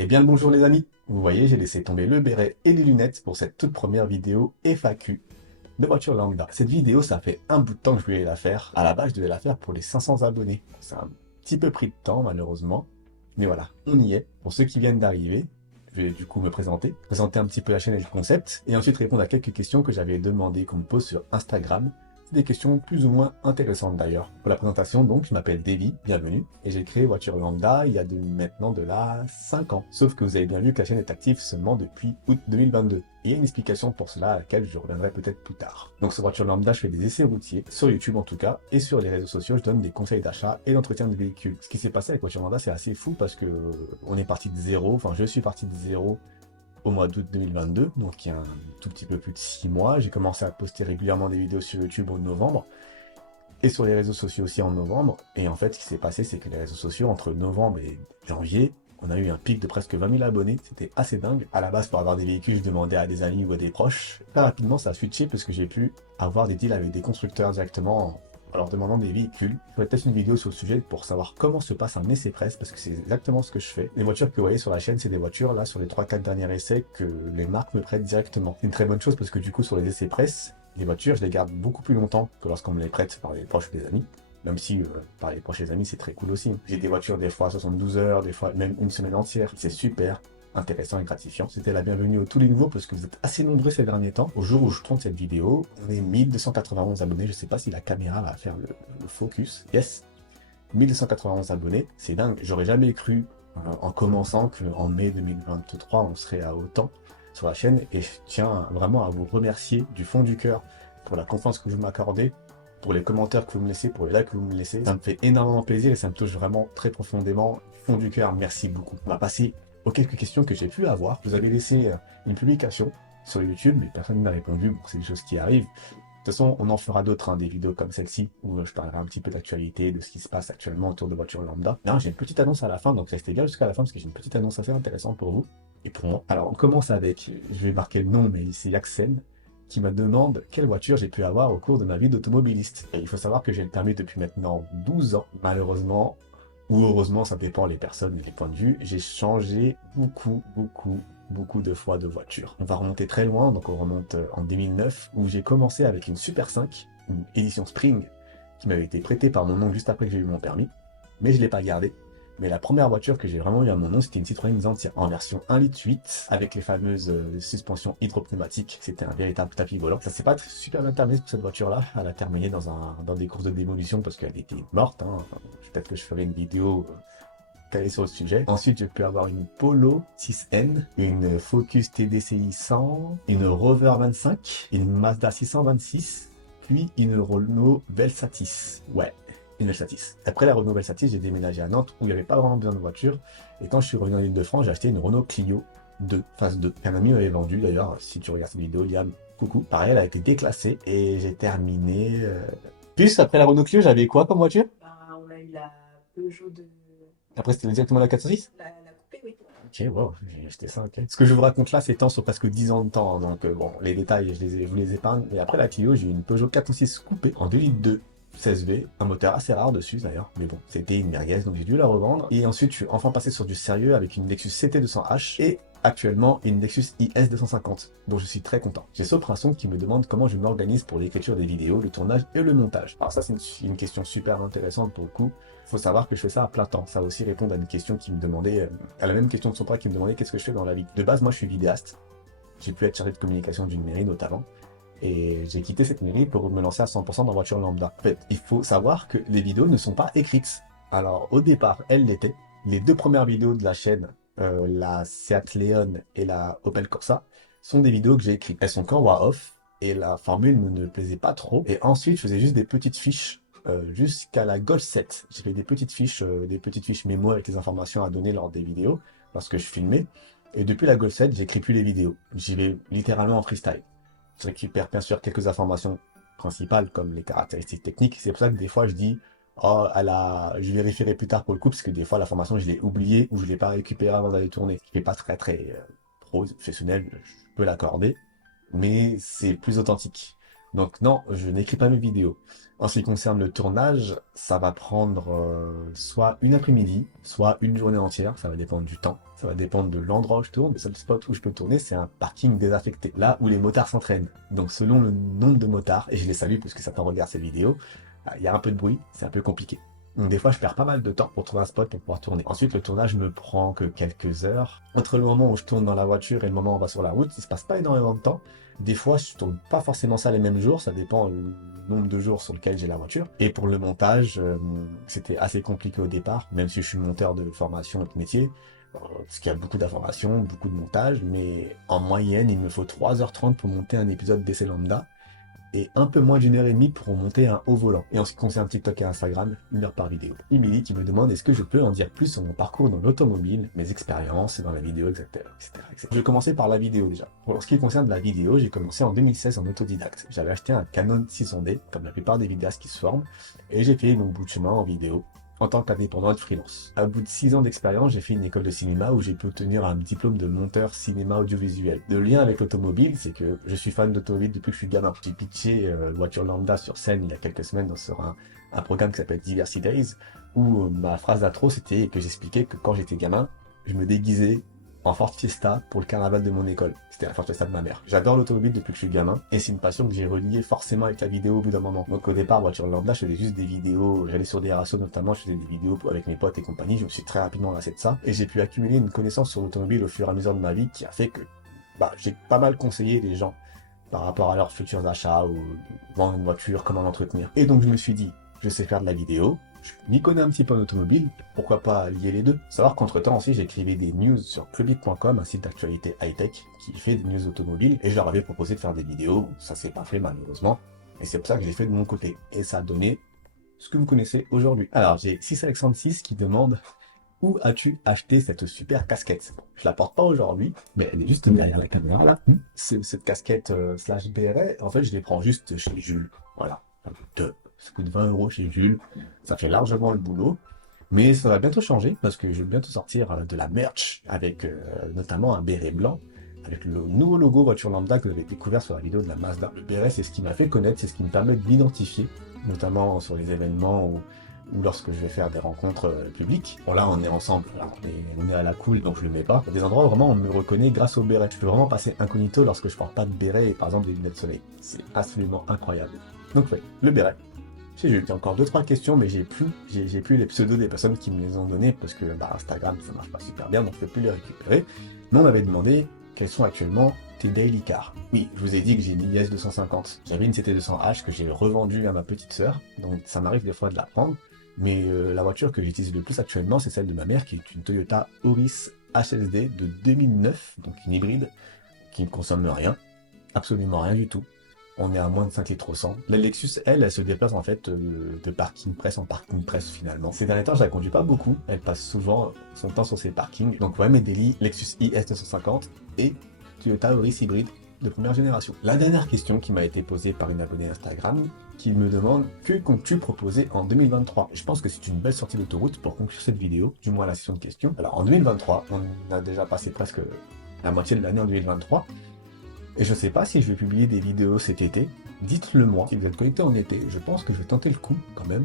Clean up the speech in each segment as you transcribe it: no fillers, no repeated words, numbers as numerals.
Eh bien le bonjour les amis, vous voyez j'ai laissé tomber le béret et les lunettes pour cette toute première vidéo FAQ de voiture lambda. Cette vidéo ça fait un bout de temps que je voulais la faire, à la base je devais la faire pour les 500 abonnés. C'est un petit peu pris de temps malheureusement, mais voilà, on y est. Pour ceux qui viennent d'arriver, je vais du coup me présenter un petit peu la chaîne et le concept, et ensuite répondre à quelques questions que j'avais demandé qu'on me pose sur Instagram. C'est des questions plus ou moins intéressantes d'ailleurs. Pour la présentation donc, je m'appelle Davy, bienvenue, et j'ai créé Voiture Lambda il y a maintenant de là 5 ans. Sauf que vous avez bien vu que la chaîne est active seulement depuis août 2022. Et il y a une explication pour cela à laquelle je reviendrai peut-être plus tard. Donc sur Voiture Lambda, je fais des essais routiers, sur YouTube en tout cas, et sur les réseaux sociaux, je donne des conseils d'achat et d'entretien de véhicules. Ce qui s'est passé avec Voiture Lambda, c'est assez fou parce que on est parti de zéro, enfin je suis parti de zéro au mois d'août 2022, donc il y a un tout petit peu plus de 6 mois. J'ai commencé à poster régulièrement des vidéos sur YouTube en novembre, et sur les réseaux sociaux aussi en novembre. Et en fait, ce qui s'est passé, c'est que les réseaux sociaux, entre novembre et janvier, on a eu un pic de presque 20 000 abonnés. C'était assez dingue. À la base, pour avoir des véhicules, je demandais à des amis ou à des proches. Très rapidement, ça a switché parce que j'ai pu avoir des deals avec des constructeurs directement en leur demandant des véhicules. Je ferai peut-être une vidéo sur le sujet pour savoir comment se passe un essai presse, parce que c'est exactement ce que je fais. Les voitures que vous voyez sur la chaîne, c'est des voitures, là, sur les 3-4 derniers essais, que les marques me prêtent directement. C'est une très bonne chose parce que du coup, sur les essais presse, les voitures, je les garde beaucoup plus longtemps que lorsqu'on me les prête par les proches ou des amis. Même si par les proches et les amis, c'est très cool aussi. J'ai des voitures des fois à 72 heures, des fois même une semaine entière. C'est super intéressant et gratifiant. C'était la bienvenue aux tous les nouveaux parce que vous êtes assez nombreux ces derniers temps. Au jour où je tourne cette vidéo, on est 1291 abonnés. Je sais pas si la caméra va faire le focus. Yes, 1291 abonnés. C'est dingue. J'aurais jamais cru en commençant qu'en mai 2023, on serait à autant sur la chaîne. Et je tiens vraiment à vous remercier du fond du cœur pour la confiance que vous m'accordez, pour les commentaires que vous me laissez, pour les likes que vous me laissez. Ça me fait énormément plaisir et ça me touche vraiment très profondément. Du fond du cœur, merci beaucoup. On va passer aux quelques questions que j'ai pu avoir. Vous avez laissé une publication sur YouTube, mais personne n'a répondu. Bon, c'est des choses qui arrivent. De toute façon, on en fera d'autres, hein, des vidéos comme celle-ci, où je parlerai un petit peu d'actualité, de ce qui se passe actuellement autour de voitures lambda. Non, j'ai une petite annonce à la fin, donc restez bien jusqu'à la fin, parce que j'ai une petite annonce assez intéressante pour vous et pour moi. Alors, on commence avec, je vais marquer le nom, mais c'est Axel, qui me demande quelle voiture j'ai pu avoir au cours de ma vie d'automobiliste. Et il faut savoir que j'ai le permis depuis maintenant 12 ans. Malheureusement, ou heureusement, ça dépend les personnes et les points de vue, j'ai changé beaucoup de fois de voiture. On va remonter très loin, donc on remonte en 2009, où j'ai commencé avec une Super 5, une édition Spring, qui m'avait été prêtée par mon oncle juste après que j'ai eu mon permis, mais je ne l'ai pas gardée. Mais la première voiture que j'ai vraiment eu à mon nom, c'était une Citroën Xantia en version 1,8 litre avec les fameuses suspensions hydropneumatiques. C'était un véritable tapis volant. Ça s'est pas super bien terminé pour cette voiture-là. Elle a terminé dans des courses de démolition parce qu'elle était morte, hein. Peut-être que je ferai une vidéo calée sur le sujet. Ensuite, j'ai pu avoir une Polo 6N, une Focus TDCi 100, une Rover 25, une Mazda 626, puis une Renault Velsatis. Ouais, une Velsatis. Après la Renault Velsatis, j'ai déménagé à Nantes où il n'y avait pas vraiment besoin de voiture. Et quand je suis revenu en Île-de-France, j'ai acheté une Renault Clio 2, phase 2. Un ami m'avait vendu d'ailleurs, si tu regardes cette vidéo, Liam, coucou. Pareil, elle a été déclassée et j'ai terminé. Plus après la Renault Clio, j'avais quoi comme voiture? Ben, on a eu la Peugeot de Après, c'était directement la 406? la coupée, oui. Ok, wow, j'ai acheté ça, ok. Ce que je vous raconte là, c'est temps sur presque 10 ans de temps, hein, donc bon, les détails, je vous les épargne. Et après la Clio, j'ai eu une Peugeot 406 coupée en 2 litres 2, 16V, un moteur assez rare dessus d'ailleurs, mais bon, c'était une merguez, donc j'ai dû la revendre. Et ensuite, je suis enfin passé sur du sérieux avec une Lexus CT200H et actuellement une Lexus IS 250, dont je suis très content. J'ai Sopra Son qui me demande comment je m'organise pour l'écriture des vidéos, le tournage et le montage. Alors ça, c'est une question super intéressante pour le coup. Faut savoir que je fais ça à plein temps. Ça va aussi répondre à une question qui me demandait, à la même question de Sopra qui me demandait qu'est-ce que je fais dans la vie. De base, moi, je suis vidéaste. J'ai pu être chargé de communication d'une mairie notamment. Et j'ai quitté cette mairie pour me lancer à 100% dans voiture lambda. En fait, il faut savoir que les vidéos ne sont pas écrites. Alors, au départ, elles l'étaient. Les deux premières vidéos de la chaîne, la Seat Leon et la Opel Corsa, sont des vidéos que j'ai écrites. Elles sont qu'en voix off, et la formule ne me plaisait pas trop. Et ensuite, je faisais juste des petites fiches jusqu'à la Golf 7. J'ai fait des petites fiches mémo avec les informations à donner lors des vidéos, lorsque je filmais. Et depuis la Golf 7, j'écris plus les vidéos. J'y vais littéralement en freestyle. Je récupère bien sûr quelques informations principales comme les caractéristiques techniques. C'est pour ça que des fois je dis, oh, je vérifierai plus tard pour le coup, parce que des fois la formation je l'ai oubliée ou je l'ai pas récupérée avant d'aller tourner. Ce qui n'est pas très professionnel, je peux l'accorder, mais c'est plus authentique. Donc non, je n'écris pas mes vidéos. En ce qui concerne le tournage, ça va prendre soit une après-midi, soit une journée entière, ça va dépendre du temps, ça va dépendre de l'endroit où je tourne. Le seul spot où je peux tourner, c'est un parking désaffecté, là où les motards s'entraînent. Donc selon le nombre de motards, et je les salue parce que certains regardent ces vidéos, il y a un peu de bruit, c'est un peu compliqué. Donc des fois, je perds pas mal de temps pour trouver un spot pour pouvoir tourner. Ensuite, le tournage me prend que quelques heures. Entre le moment où je tourne dans la voiture et le moment où on va sur la route, il se passe pas énormément de temps. Des fois, je tourne pas forcément ça les mêmes jours, ça dépend du nombre de jours sur lequel j'ai la voiture. Et pour le montage, c'était assez compliqué au départ, même si je suis monteur de formation et de métier, parce qu'il y a beaucoup d'informations, beaucoup de montage, mais en moyenne, il me faut 3h30 pour monter un épisode d'essai lambda, et un peu moins d'1h30 pour monter un haut volant. Et en ce qui concerne TikTok et Instagram, 1 heure par vidéo. Emily qui me demande est-ce que je peux en dire plus sur mon parcours dans l'automobile, mes expériences dans la vidéo, etc., etc. Je vais commencer par la vidéo déjà. Pour ce qui concerne la vidéo, j'ai commencé en 2016 en autodidacte. J'avais acheté un Canon 600D, comme la plupart des vidéastes qui se forment, et j'ai fait mon bout de chemin en vidéo en tant qu'indépendant et de freelance. À bout de 6 ans d'expérience, j'ai fait une école de cinéma où j'ai pu obtenir un diplôme de monteur cinéma audiovisuel. Le lien avec l'automobile, c'est que je suis fan d'automobile depuis que je suis gamin. J'ai pitché voiture lambda sur scène il y a quelques semaines sur un programme qui s'appelle Diversity Days, où ma phrase d'intro, c'était que j'expliquais que quand j'étais gamin, je me déguisais en Ford Fiesta pour le carnaval de mon école. C'était la Ford Fiesta de ma mère. J'adore l'automobile depuis que je suis gamin, et c'est une passion que j'ai reliée forcément avec la vidéo au bout d'un moment. Donc au départ, voiture lambda, je faisais juste des vidéos, j'allais sur des rassos notamment, je faisais des vidéos avec mes potes et compagnie, je me suis très rapidement lassé de ça, et j'ai pu accumuler une connaissance sur l'automobile au fur et à mesure de ma vie qui a fait que j'ai pas mal conseillé les gens par rapport à leurs futurs achats ou vendre une voiture, comment l'entretenir. Et donc je me suis dit, je sais faire de la vidéo, je m'y connais un petit peu en automobile, pourquoi pas lier les deux. Savoir qu'entre temps aussi j'écrivais des news sur clubic.com, un site d'actualité high-tech qui fait des news automobiles, et je leur avais proposé de faire des vidéos, ça s'est pas fait malheureusement, et c'est pour ça que j'ai fait de mon côté. Et ça a donné ce que vous connaissez aujourd'hui. Alors j'ai 6Alexandre6 qui demande où as-tu acheté cette super casquette? Je la porte pas aujourd'hui, mais elle est juste derrière la caméra là. Cette casquette slash béret, en fait je les prends juste chez Jules. Voilà. Ça coûte 20 € chez Jules. Ça fait largement le boulot. Mais ça va bientôt changer parce que je vais bientôt sortir de la merch avec notamment un béret blanc avec le nouveau logo voiture lambda que vous avez découvert sur la vidéo de la Mazda. Le béret, c'est ce qui m'a fait connaître, c'est ce qui me permet de m'identifier, notamment sur les événements ou lorsque je vais faire des rencontres publiques. Bon là on est ensemble, là, on est à la cool donc je le mets pas. Il y a des endroits où vraiment on me reconnaît grâce au béret. Je peux vraiment passer incognito lorsque je porte pas de béret et par exemple des lunettes de soleil. C'est absolument incroyable. Donc ouais, le béret. J'ai encore 2-3 questions mais j'ai plus les pseudos des personnes qui me les ont donnés parce que Instagram ça marche pas super bien donc je peux plus les récupérer. Mais on m'avait demandé quels sont actuellement tes daily cars. Oui, je vous ai dit que j'ai une IS 250. J'avais une CT200H que j'ai revendue à ma petite sœur, donc ça m'arrive des fois de la prendre. Mais la voiture que j'utilise le plus actuellement, c'est celle de ma mère, qui est une Toyota Auris HSD de 2009, donc une hybride, qui ne consomme rien, absolument rien du tout. On est à moins de 5 litres au 100. La Lexus, elle se déplace en fait de parking press en parking press finalement. Ces derniers temps, je la conduis pas beaucoup. Elle passe souvent son temps sur ses parkings. Donc ouais, mes daily, Lexus IS 250 et Toyota Auris hybride de première génération. La dernière question qui m'a été posée par une abonnée Instagram qui me demande que comptes-tu proposer en 2023? Je pense que c'est une belle sortie d'autoroute pour conclure cette vidéo, du moins la session de questions. Alors en 2023, on a déjà passé presque la moitié de l'année en 2023. Et je ne sais pas si je vais publier des vidéos cet été. Dites-le moi. Si vous êtes connecté en été, je pense que je vais tenter le coup quand même.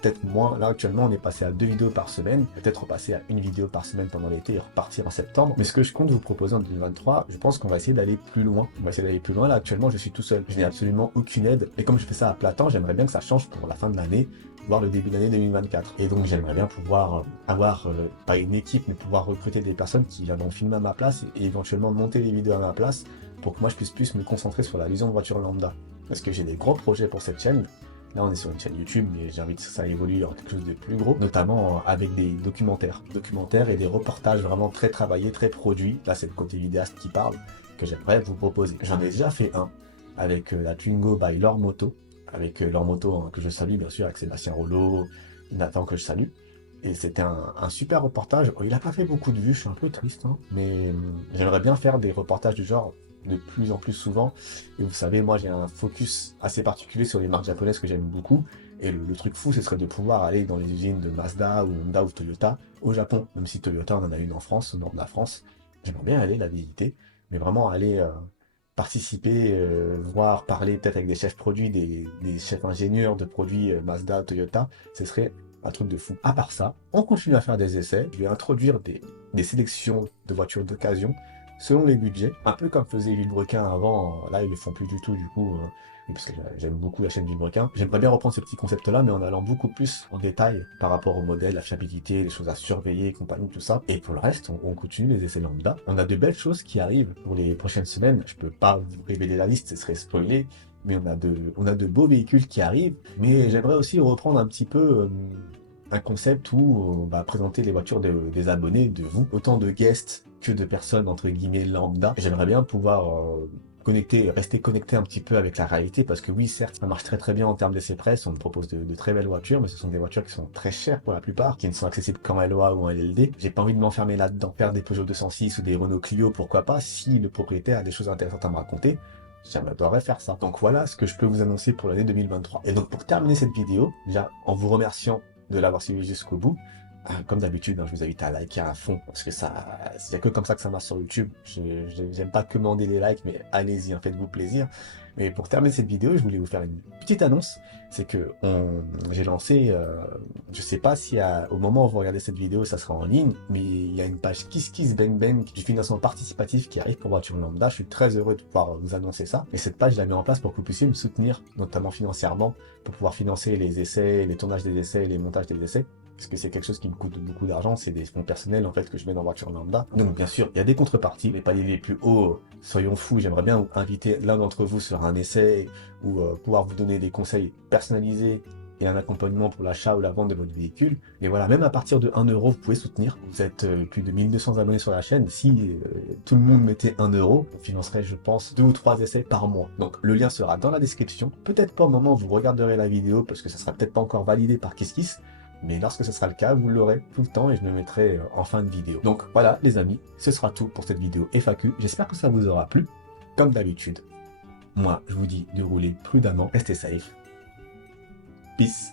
Peut-être moins. Là actuellement on est passé à 2 vidéos par semaine. Peut-être repasser à 1 vidéo par semaine pendant l'été et repartir en septembre. Mais ce que je compte vous proposer en 2023, je pense qu'on va essayer d'aller plus loin. On va essayer d'aller plus loin. Là actuellement je suis tout seul. Je n'ai absolument aucune aide. Et comme je fais ça à plat temps, j'aimerais bien que ça change pour la fin de l'année, voire le début d'année 2024. Et donc j'aimerais bien pouvoir avoir, pas une équipe, mais pouvoir recruter des personnes qui viendront filmer à ma place et éventuellement monter les vidéos à ma place pour que moi je puisse plus me concentrer sur la vision de voiture lambda. Parce que j'ai des gros projets pour cette chaîne. Là on est sur une chaîne YouTube, mais j'ai envie que ça évolue en quelque chose de plus gros, notamment avec des documentaires et des reportages vraiment très travaillés, très produits. Là c'est le côté vidéaste qui parle, que j'aimerais vous proposer. J'en ai déjà fait un avec la Twingo by Lord Moto, avec Lord Moto que je salue bien sûr, avec Sébastien Rollo, Nathan que je salue. Et c'était un super reportage. Il n'a pas fait beaucoup de vues, je suis un peu triste, hein, mais j'aimerais bien faire des reportages du genre de plus en plus souvent. Et vous savez, moi j'ai un focus assez particulier sur les marques japonaises que j'aime beaucoup. Et le truc fou, ce serait de pouvoir aller dans les usines de Mazda ou Honda ou Toyota au Japon. Même si Toyota, on en a une en France, au nord de la France. J'aimerais bien aller la visiter, mais vraiment aller participer, voire parler peut-être avec des chefs produits, des chefs ingénieurs de produits Mazda, Toyota, ce serait un truc de fou. À part ça, on continue à faire des essais. Je vais introduire des sélections de voitures d'occasion selon les budgets. Un peu comme faisait Villebrequin avant. Là, ils le font plus du tout, du coup. Parce que j'aime beaucoup la chaîne Villebrequin. J'aimerais bien reprendre ce petit concept-là, mais en allant beaucoup plus en détail par rapport au modèle, la fiabilité, les choses à surveiller, compagnie, tout ça. Et pour le reste, on continue les essais lambda. On a de belles choses qui arrivent pour les prochaines semaines. Je peux pas vous révéler la liste, ce serait spoilé. Mais on a de beaux véhicules qui arrivent. Mais j'aimerais aussi reprendre un petit peu un concept où on va présenter les voitures des abonnés, de vous, autant de guests que de personnes entre guillemets lambda. J'aimerais bien pouvoir rester connecté un petit peu avec la réalité, parce que oui, certes, ça marche très très bien en termes d'essai presse, on me propose de très belles voitures, mais ce sont des voitures qui sont très chères pour la plupart, qui ne sont accessibles qu'en LOA ou en LLD. J'ai pas envie de m'enfermer là-dedans. Faire des Peugeot 206 ou des Renault Clio, pourquoi pas, si le propriétaire a des choses intéressantes à me raconter. J'adorerais faire ça. Donc voilà ce que je peux vous annoncer pour l'année 2023. Et donc pour terminer cette vidéo, déjà en vous remerciant de l'avoir suivi jusqu'au bout, comme d'habitude, je vous invite à liker à fond, parce que ça, il n'y a que comme ça que ça marche sur YouTube. J'aime pas commander les likes, mais allez-y, faites-vous plaisir. Mais pour terminer cette vidéo, je voulais vous faire une petite annonce. C'est que j'ai lancé, je sais pas si au moment où vous regardez cette vidéo, ça sera en ligne, mais il y a une page KissKissBangBang du financement participatif qui arrive pour voiture lambda. Je suis très heureux de pouvoir vous annoncer ça. Et cette page, je la mets en place pour que vous puissiez me soutenir, notamment financièrement, pour pouvoir financer les essais, les tournages des essais, les montages des essais. Parce que c'est quelque chose qui me coûte beaucoup d'argent, c'est des fonds personnels en fait que je mets dans voiture lambda. Donc bien sûr, il y a des contreparties, les paliers les plus hauts, soyons fous, j'aimerais bien inviter l'un d'entre vous sur un essai ou pouvoir vous donner des conseils personnalisés et un accompagnement pour l'achat ou la vente de votre véhicule. Et voilà, même à partir de 1 euro, vous pouvez soutenir. Vous êtes plus de 1200 abonnés sur la chaîne. Si tout le monde mettait 1 euro, on financerait, je pense, 2 ou 3 essais par mois. Donc le lien sera dans la description. Peut-être pas au moment où vous regarderez la vidéo, parce que ça sera peut-être pas encore validé par KissKiss. Mais lorsque ce sera le cas, vous l'aurez tout le temps et je le mettrai en fin de vidéo. Donc voilà les amis, ce sera tout pour cette vidéo FAQ. J'espère que ça vous aura plu. Comme d'habitude, moi je vous dis de rouler prudemment, restez safe. Peace.